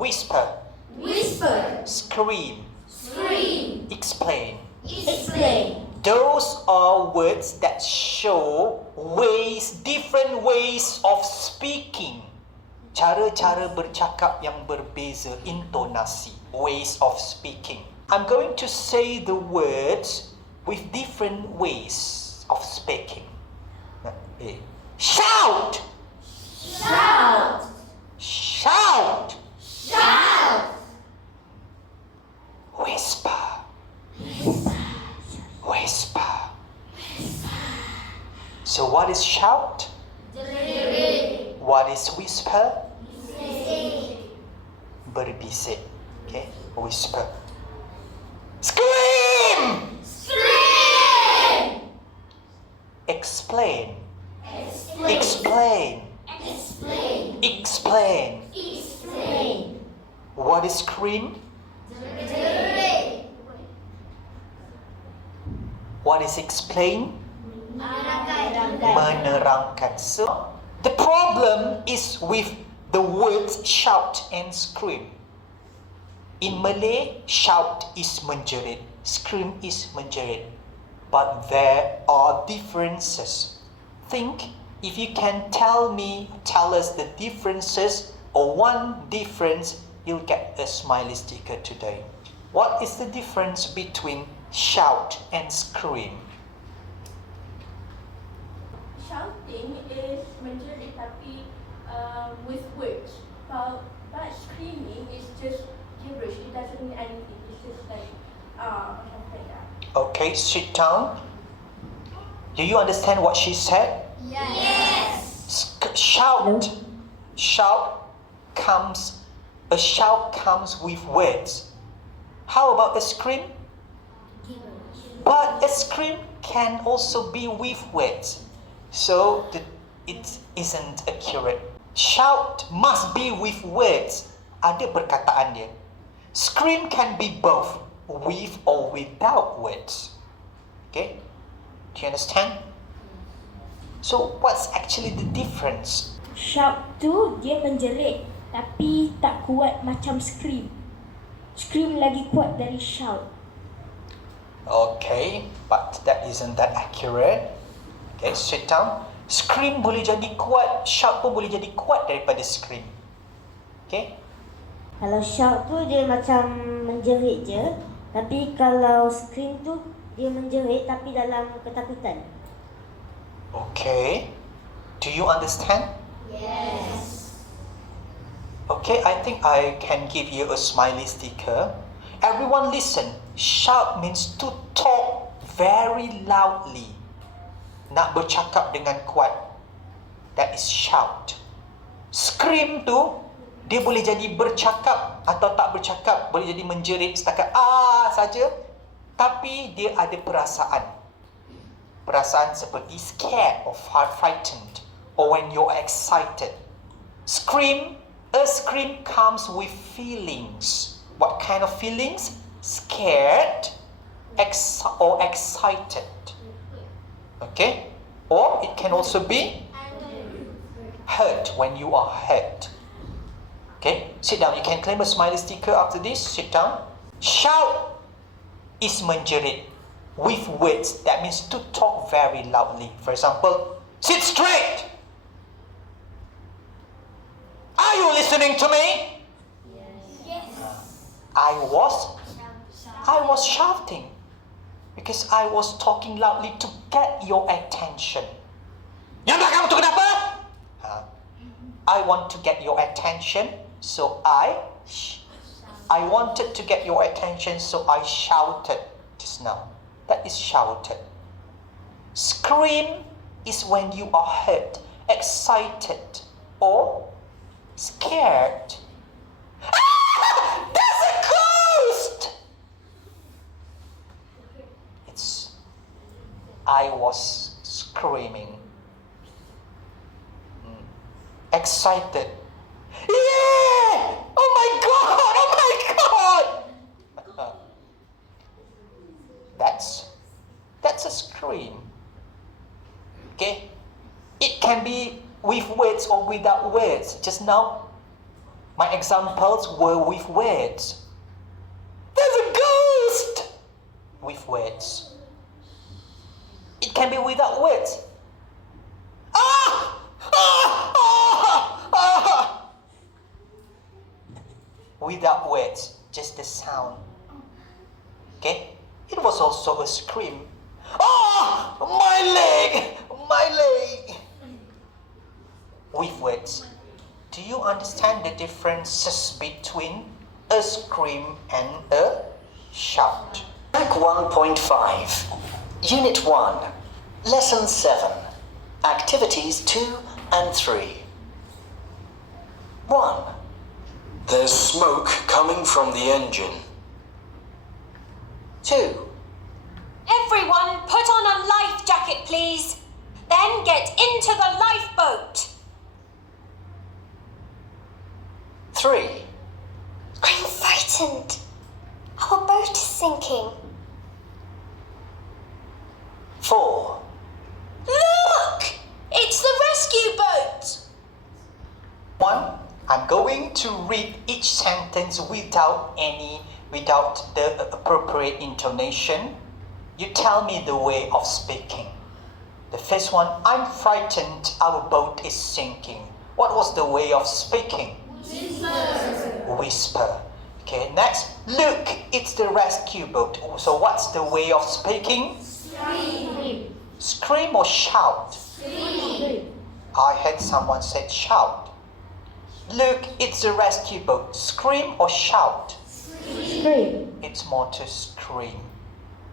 Whisper. Whisper. Scream. Scream. Explain. Explain. Those are words that show different ways of speaking. Cara-cara bercakap yang berbeza, intonasi, ways of speaking. I'm going to say the words with different ways of speaking. Shout! Shout. Shout! Shout. Whisper. Whisper. So what is shout? Jerit. What is whisper? Bisik. Berbisik. Okay, whisper. Scream! Scream. Explain. Explain. Explain. Explain. Explain. Explain. What is scream? Jerit. What is explain? Menerangkan. Menerangkan. So, the problem is with the words shout and scream. In Malay, shout is menjerit, scream is menjerit. But there are differences. Think if you can tell us the differences or one difference, you'll get a smiley sticker today. What is the difference between shout and scream? Shouting is menjerit tapi with words. But screaming is just gibberish. It doesn't mean anything. It's just like macam that. Okay, sit down. Do you understand what she said? Yes. Shout. A shout comes with words. How about a scream? But a scream can also be with words. So it isn't accurate. Shout must be with words. Ada perkataan dia. Scream can be both, with or without words. Okay? Do you understand? So what's actually the difference? Shout tu dia menjerit tapi tak kuat macam scream. Scream lagi kuat dari shout. Okay, but that isn't that accurate. Okay, sit down. Scream boleh jadi kuat, shout pun boleh jadi kuat daripada scream. Okay? Kalau shout tu dia macam menjerit je, tapi kalau scream tu dia menjerit tapi dalam ketakutan. Okay. Do you understand? Yes. Okay, I think I can give you a smiley sticker. Everyone listen. Shout means to talk very loudly. Nak bercakap dengan kuat. That is shout. Scream tu, dia boleh jadi bercakap atau tak bercakap. Boleh jadi menjerit setakat saja. Tapi dia ada perasaan. Perasaan seperti scared or frightened. Or when you're excited. A scream comes with feelings. What kind of feelings? Scared or excited. Okay? Or it can also be hurt when you are hurt. Okay? Sit down. You can claim a smiley sticker after this. Sit down. Shout is menjerit with words. That means to talk very loudly. For example, sit straight. Are you listening to me? Yes. I was shouting because I was talking loudly to get your attention. Yang belakang tu kenapa? I want to get your attention, so I wanted to get your attention, so I shouted just now. That is shouted. Scream is when you are hurt, excited, or scared. There's a ghost! I was screaming. Excited. Yeah! Oh my God! Oh my God! That's a scream. Okay? It can be with words or without words. Just now, My examples were with words. There's a ghost! With words. It can be without words. Ah! Ah! Ah! Ah! Without words, just the sound. Okay? It was also a scream. Ah! My leg! My leg! With words. Do you understand the differences between a scream and a shout? Track 1.5, Unit 1, Lesson 7, Activities 2 and 3. 1. There's smoke coming from the engine. 2. Everyone, put on a life jacket, please. Then get into the lifeboat. 3. I'm frightened. Our boat is sinking. 4. Look! It's the rescue boat. 1. I'm going to read each sentence without the appropriate intonation. You tell me the way of speaking. The first one, I'm frightened, our boat is sinking. What was the way of speaking? Whisper. Okay, next, look, it's the rescue boat. So what's the way of speaking? Scream. Scream or shout? Scream. I heard someone said shout. Look, it's the rescue boat. Scream or shout? Scream. It's more to scream.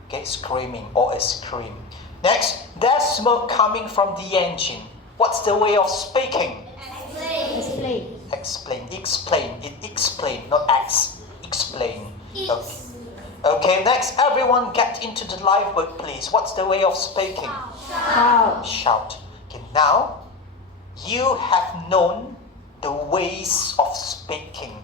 Okay, screaming or a scream. Next, there's smoke coming from the engine. What's the way of speaking? Explain. Explain. Explain, not X. Explain. Okay, next, everyone get into the lifeboat, please. What's the way of speaking? Shout. Shout. Okay, now you have known the ways of speaking.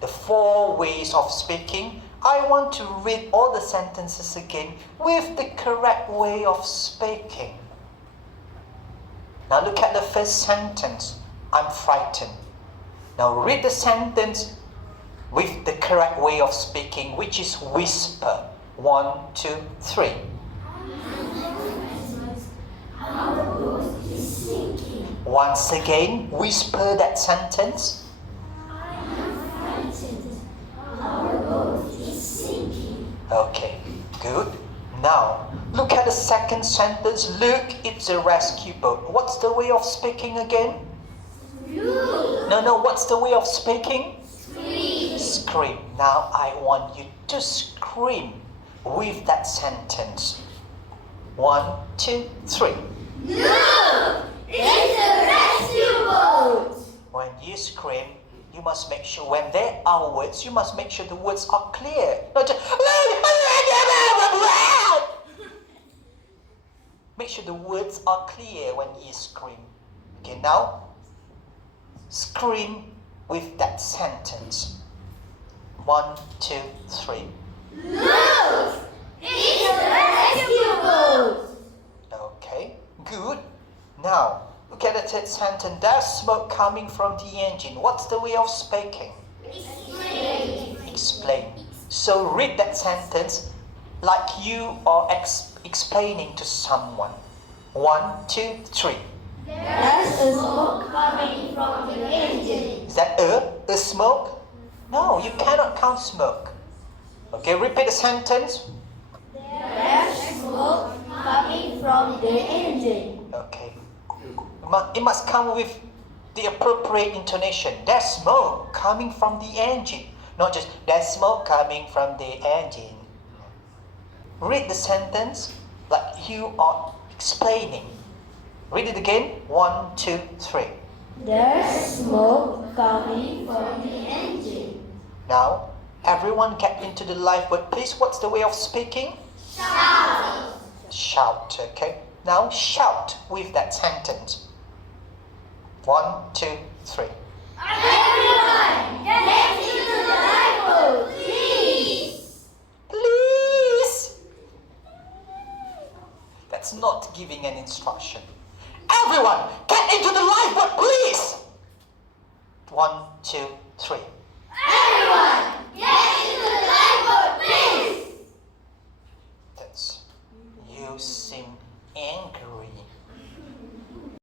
The 4 ways of speaking. I want to read all the sentences again with the correct way of speaking. Now look at the first sentence. I'm frightened. Now read the sentence with the correct way of speaking, which is whisper. 1, 2, 3. Once again, whisper that sentence. Okay, good. Now, look at the second sentence. Look, it's a rescue boat. What's the way of speaking again? No, what's the way of speaking? Scream. Now, I want you to scream with that sentence. 1, 2, 3. Look! It's a rescue boat! When you scream, you must make sure when there are words, you must make sure the words are clear. Not just make sure the words are clear when you scream. Okay, now scream with that sentence. 1, 2, 3. Look! It's a rescue boat! Okay, good. Now look at the third sentence. There's smoke coming from the engine. What's the way of speaking? Explain. So read that sentence like you are explaining to someone. 1, 2, 3. There's a smoke coming from the engine. Is that a smoke? No, you cannot count smoke. Okay, repeat the sentence. There's smoke coming from the engine. Okay. It must come with the appropriate intonation. There's smoke coming from the engine. Not just, there's smoke coming from the engine. Read the sentence like you are explaining. Read it again. 1, 2, 3. There's smoke coming from the engine. Now, everyone get into the lifeboat, please. What's the way of speaking? Shout! Shout, okay? Now, shout with that sentence. 1, 2, 3. Everyone, get into the lifeboat, please! Please! That's not giving an instruction. Everyone, get into the lifeboat, please! 1, 2, 3.